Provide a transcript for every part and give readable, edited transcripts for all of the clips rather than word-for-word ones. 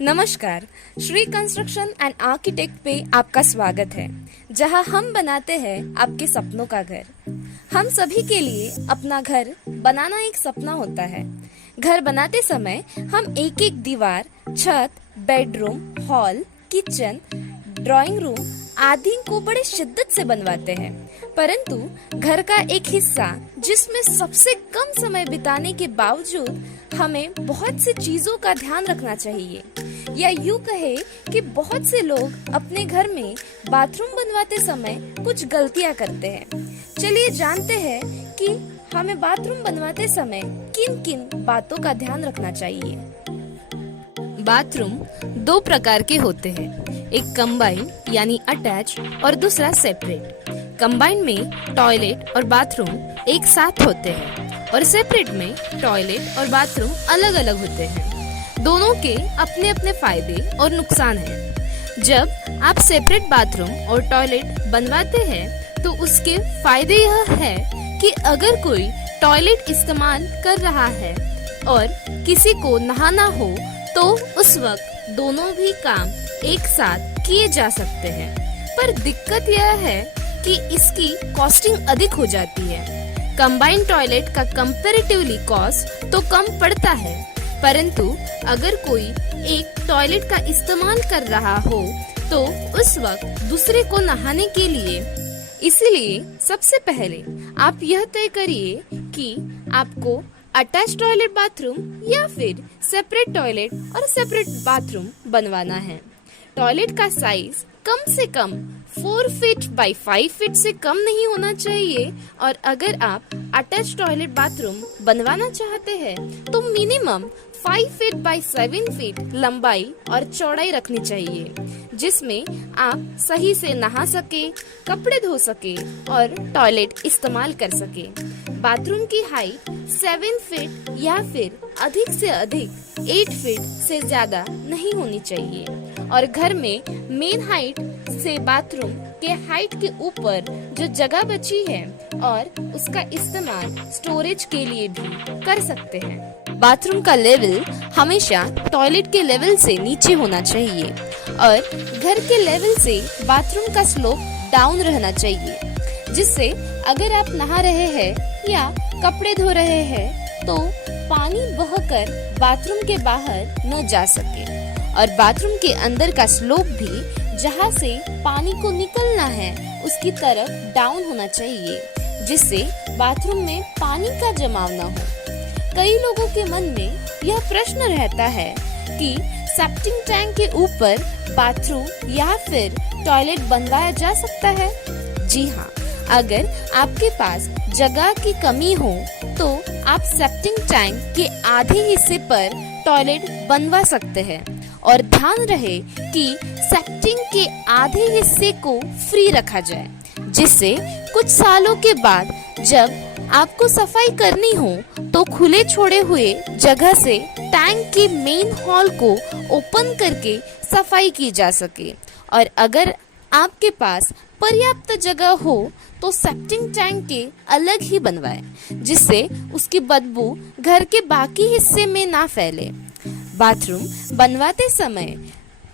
नमस्कार। Shri construction and architect पे आपका स्वागत है, जहां हम बनाते हैं आपके सपनों का घर। हम सभी के लिए अपना घर बनाना एक सपना होता है। घर बनाते समय हम एक एक दीवार, छत, bedroom, hall, kitchen, drawing room आदि को बड़े शिद्दत से बनवाते हैं, परंतु घर का एक हिस्सा जिसमें सबसे कम समय बिताने के बावजूद हमें बहुत सी चीजों का ध्यान रखना चाहिए, या यूं कहे कि बहुत से लोग अपने घर में बाथरूम बनवाते समय कुछ गलतियां करते हैं। चलिए जानते हैं कि हमें बाथरूम बनवाते समय किन किन बातों का ध्यान रखना चाहिए। बाथरूम दो प्रकार के होते हैं, एक कंबाइन यानी अटैच और दूसरा सेपरेट। कंबाइन में टॉयलेट और बाथरूम एक साथ होते हैं और सेपरेट में टॉयलेट और बाथरूम अलग अलग होते हैं। दोनों के अपने अपने फायदे और नुकसान हैं। जब आप सेपरेट बाथरूम और टॉयलेट बनवाते हैं तो उसके फायदे यह है कि अगर कोई टॉयलेट इस्तेमाल कर रहा है और किसी को नहाना हो तो उस वक्त दोनों भी काम एक साथ किए जा सकते हैं। पर दिक्कत यह है कि इसकी कॉस्टिंग अधिक हो जाती है। कंबाइन टॉयलेट का कंपैरेटिवली कॉस्ट तो कम पड़ता है, परंतु अगर कोई एक टॉयलेट का इस्तेमाल कर रहा हो तो उस वक्त दूसरे को नहाने के लिए, इसलिए सबसे पहले आप यह तय करिए कि आपको अटैच टॉयलेट बाथरूम या फिर सेपरेट टॉयलेट और सेपरेट बाथरूम बनवाना है। टॉयलेट का साइज कम से कम 4 फीट बाई 5 फीट से कम नहीं होना चाहिए, और अगर आप अटैच टॉयलेट बाथरूम बनवाना चाहते हैं तो मिनिमम 5 फीट बाई 7 फीट लंबाई और चौड़ाई रखनी चाहिए, जिसमें आप सही से नहा सके, कपड़े धो सके और टॉयलेट इस्तेमाल कर सके। बाथरूम की हाइट 7 फीट या फिर अधिक से अधिक 8 फीट से ज्यादा नहीं होनी चाहिए, और घर में मेन हाइट से बाथरूम के हाइट के ऊपर जो जगह बची है और उसका इस्तेमाल स्टोरेज के लिए भी कर सकते हैं। बाथरूम का लेवल हमेशा टॉयलेट के लेवल से नीचे होना चाहिए और घर के लेवल से बाथरूम का स्लोप डाउन रहना चाहिए, जिससे अगर आप नहा रहे हैं या कपड़े धो रहे हैं तो पानी बहकर बाथरूम के बाहर न जा सके, और बाथरूम के अंदर का स्लोप भी जहाँ से पानी को निकलना है उसकी तरफ डाउन होना चाहिए, जिससे बाथरूम में पानी का जमाव न हो। कई लोगों के मन में यह प्रश्न रहता है कि सेप्टिक टैंक के ऊपर बाथरूम या फिर टॉयलेट बनवाया जा सकता है। जी हाँ, अगर आपके पास जगह की कमी हो तो आप सेप्टिक टैंक के आधे हिस्से पर टॉयलेट बनवा सकते हैं, और ध्यान रहे कि सेप्टिक के आधे हिस्से को फ्री रखा जाए, जिससे कुछ सालों के बाद जब आपको सफाई करनी हो तो खुले छोड़े हुए जगह से टैंक के मेन हॉल को ओपन करके सफाई की जा सके। और अगर आपके पास पर्याप्त जगह हो तो सेप्टिक टैंक के अलग ही बनवाएं, जिससे उसकी बदबू घर के बाकी हिस्से में ना फैले। बाथरूम बनवाते समय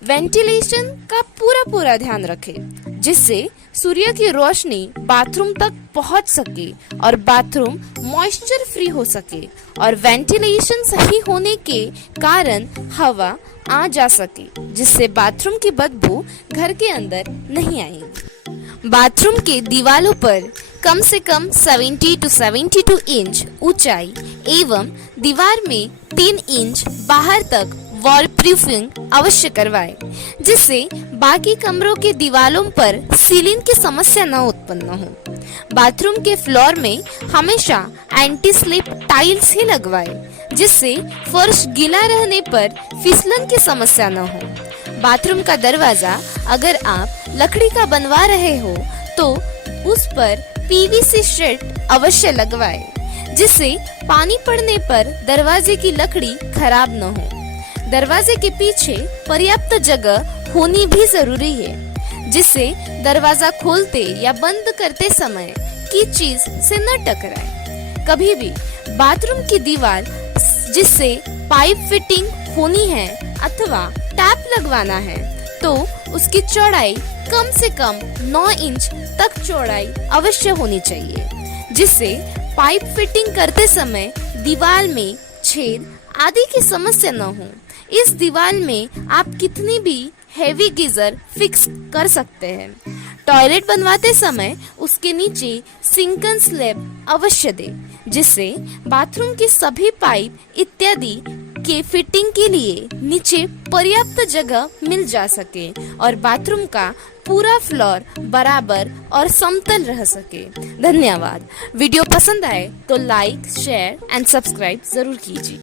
वेंटिलेशन का पूरा ध्यान रखें, जिससे सूर्य की रोशनी बाथरूम तक पहुंच सके और बाथरूम मॉइस्चर फ्री हो सके, और वेंटिलेशन सही होने के कारण हवा आ जा सके, जिससे बाथरूम की बदबू घर के अंदर नहीं आएगी। बाथरूम के दीवारों पर कम से कम 70 to 72 इंच ऊंचाई एवं दीवार में 3 इंच बाहर तक वॉल प्रूफिंग अवश्य करवाएं, जिससे बाकी कमरों के दीवारों पर सीलिंग की समस्या न उत्पन्न हो। बाथरूम के फ्लोर में हमेशा एंटी स्लिप टाइल्स ही लगवाएं, जिससे फर्श गीला रहने पर फिसलन की समस्या न हो। बाथरूम का दरवाजा अगर आप लकड़ी का बनवा रहे हो तो उस पर पीवीसी शीट अवश्य लगवाएं, जिससे पानी पड़ने पर दरवाजे की लकड़ी खराब न हो। दरवाजे के पीछे पर्याप्त जगह होनी भी जरूरी है, जिससे दरवाजा खोलते या बंद करते समय की चीज से न टकराए। कभी भी बाथरूम की दीवार जिससे पाइप फिटिंग होनी है अथवा टैप लगवाना है तो उसकी चौड़ाई कम से कम 9 इंच तक चौड़ाई अवश्य होनी चाहिए, जिससे पाइप फिटिंग करते समय दीवार में छेद आदि की समस्या न हो। इस दीवार में आप कितनी भी हेवी गीजर फिक्स कर सकते हैं। टॉयलेट बनवाते समय उसके नीचे सिंकन स्लैब अवश्य दें, जिससे बाथरूम की सभी पाइप इत्यादि के फिटिंग के लिए नीचे पर्याप्त जगह मिल जा सके और बाथरूम का पूरा फ्लोर बराबर और समतल रह सके। धन्यवाद। वीडियो पसंद आए तो लाइक, शेयर एंड सब्सक्राइब जरूर कीजिए।